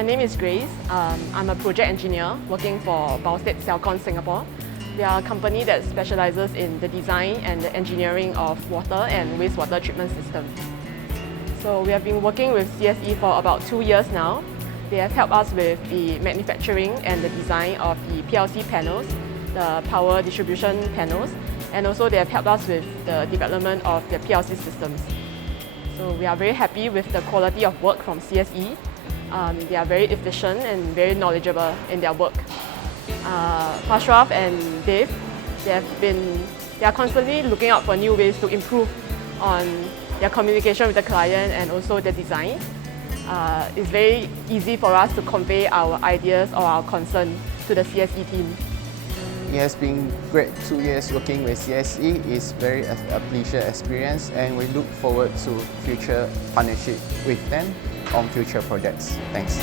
My name is Grace. I'm a project engineer working for Baostate Celcon Singapore. We are a company that specializes in the design and the engineering of water and wastewater treatment systems. So we have been working with CSE for about 2 years now. They have helped us with the manufacturing and the design of the PLC panels, the power distribution panels, and also they have helped us with the development of the PLC systems. So we are very happy with the quality of work from CSE. They are very efficient and very knowledgeable in their work. Ashraf and Dave, they are constantly looking out for new ways to improve on their communication with the client and also the design. It's very easy for us to convey our ideas or our concern to the CSE team. It has been great 2 years working with CSE. It's very a pleasure experience, and we look forward to future partnership with them on future projects. Thanks.